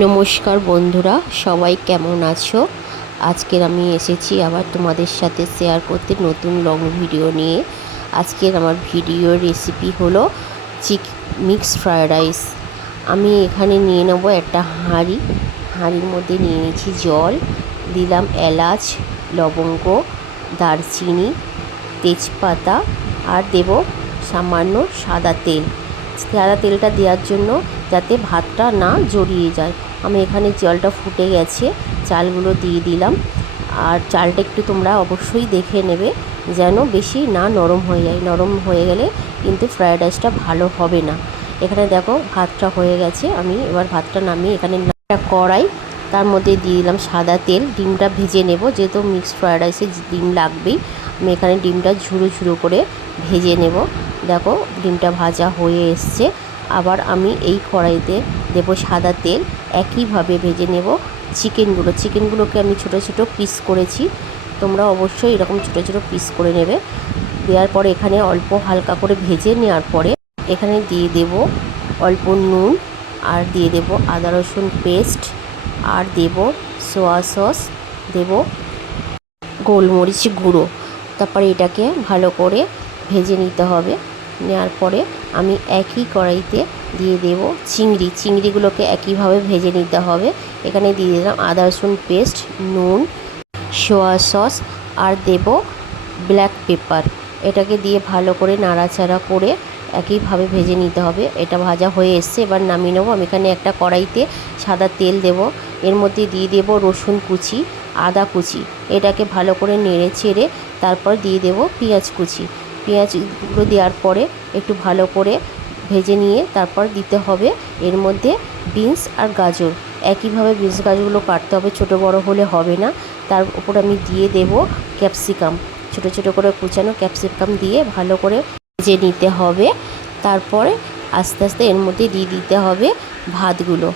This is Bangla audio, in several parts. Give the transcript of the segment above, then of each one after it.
নমস্কার বন্ধুরা, সবাই কেমন আছো? আজকের আমি এসেছি আবার তোমাদের সাথে শেয়ার করতে নতুন লং ভিডিও নিয়ে। আজকের আমার ভিডিওর রেসিপি হলো মিক্সড ফ্রায়েড রাইস। আমি এখানে নিয়ে নেব একটা হাঁড়ির মধ্যে নিয়ে নিয়েছি জল, দিলাম এলাচ, লবঙ্গ, দারচিনি, তেজপাতা আর দেব সামান্য সাদা তেলটা দেওয়ার জন্য যাতে ভাতটা না জড়িয়ে যায়। আমি এখানে জলটা ফুটে গেছে, চালগুলো দিয়ে দিলাম। আর চালটা একটু তোমরা অবশ্যই দেখে নেবে যেন বেশি না নরম হয়ে যায়। নরম হয়ে গেলে কিন্তু ফ্রায়েড রাইসটা ভালো হবে না। এখানে দেখো ভাতটা হয়ে গেছে। আমি এবার ভাতটা নামিয়ে এখানে একটা কড়াই, তার মধ্যে দিয়ে দিলাম সাদা তেল। ডিমটা ভেজে নেব, যেহেতু মিক্সড ফ্রায়েড রাইসে ডিম লাগবেই। আমি এখানে ডিমটা ঝুরো ঝুরো করে ভেজে নেব। দেখো ডিমটা ভাজা হয়ে এসছে। আবার আমি এই কড়াইতে দেব সাদা তেল, একইভাবে ভেজে নেব চিকেনগুলোকে আমি ছোট ছোট পিস করেছি। তোমরা অবশ্যই এরকম ছোট ছোট পিস করে নেবে। দেওয়ার পরে এখানে অল্প হালকা করে ভেজে নেওয়ার পরে এখানে দিয়ে দেব অল্প নুন, আর দিয়ে দেব আদা রসুন পেস্ট, আর দেব সোয়া সস, দেব গোলমরিচ গুঁড়ো। তারপরে এটাকে ভালো করে ভেজে নিতে হবে। নেওয়ার পরে আমি একই কড়াইতে দিয়ে দেব চিংড়িগুলোকে একইভাবে ভেজে নিতে হবে। এখানে দিয়ে দিলাম আদা রসুন পেস্ট, নুন, সোয়া সস, আর দেব ব্ল্যাক পেপার। এটাকে দিয়ে ভালো করে নাড়াচাড়া করে একইভাবে ভেজে নিতে হবে। এটা ভাজা হয়ে এসছে, এবার নামিয়ে নেবো। আমি এখানে একটা কড়াইতে সাদা তেল দেব, এর মধ্যে দিয়ে দেব রসুন কুচি, আদা কুচি। এটাকে ভালো করে নেড়ে চেড়ে তারপর দিয়ে দেব পেঁয়াজগুলো দেওয়ার পরে একটু ভালো করে ভেজে নিয়ে তারপর দিতে হবে এর মধ্যে বিনস আর গাজর। একইভাবে বিনস গাজরগুলো কাটতে হবে, ছোট বড় হলে হবে না। তার উপর আমি দিয়ে দেব ক্যাপসিকাম, ছোট ছোট করে কুচানো ক্যাপসিকাম দিয়ে ভালো করে ভেজে নিতে হবে। তারপরে আস্তে আস্তে এর মধ্যে দিয়ে দিতে হবে ভাতগুলো।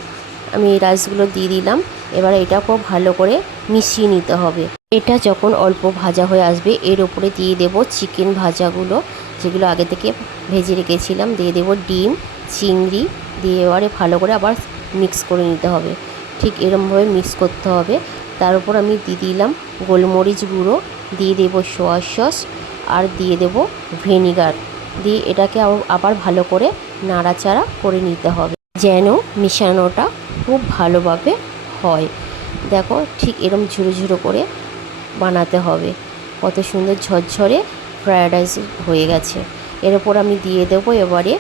আমি এই রাইসগুলো দিয়ে দিলাম। এবার এটাকেও ভালো করে মিশিয়ে নিতে হবে। এটা যখন অল্প ভাজা হয়ে আসবে, এর উপরে দিয়ে দেব চিকেন ভাজাগুলো, যেগুলো আগে থেকে ভেজে রেখেছিলাম। দিয়ে দেব ডিম, চিংড়ি দিয়ে এবারে ভালো করে আবার মিক্স করে নিতে হবে। ঠিক এরকমভাবে মিক্স করতে হবে। তার উপর আমি দিয়ে দিলাম গোলমরিচ গুঁড়ো, দিয়ে দেব সোয়া সস, আর দিয়ে দেব ভিনিগার। দিয়ে এটাকে আবার ভালো করে নাড়াচাড়া করে নিতে হবে যেন মিশানোটা খুব ভালোভাবে হয়। দেখো ঠিক এরকম ঝুরো ঝুরো করে বানাতে হবে। কত সুন্দর ঝরঝরে ফ্রায়েড রাইস হয়ে গেছে। এর ওপর আমি দিয়ে দেবো এবারে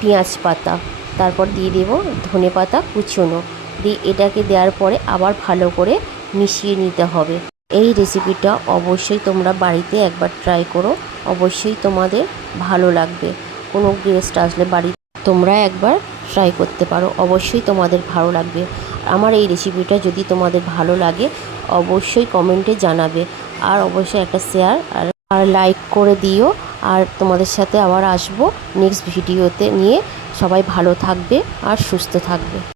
পেঁয়াজ পাতা, তারপর দিয়ে দেব ধনে পাতা কুচনো। দিয়ে এটাকে দেওয়ার পরে আবার ভালো করে মিশিয়ে নিতে হবে। এই রেসিপিটা অবশ্যই তোমরা বাড়িতে একবার ট্রাই করো, অবশ্যই তোমাদের ভালো লাগবে। কোনো গেস্ট আসলে বাড়িতে তোমরা একবার ট্রাই করতে পারো, অবশ্যই তোমাদের ভালো লাগবে। আমার এই রেসিপিটা যদি তোমাদের ভালো লাগে অবশ্যই কমেন্টে জানাবে, আর অবশ্যই একটা শেয়ার আর লাইক করে দিও। আর তোমাদের সাথে আবার আসবো নেক্সট ভিডিওতে নিয়ে। সবাই ভালো থাকবে আর সুস্থ থাকবে।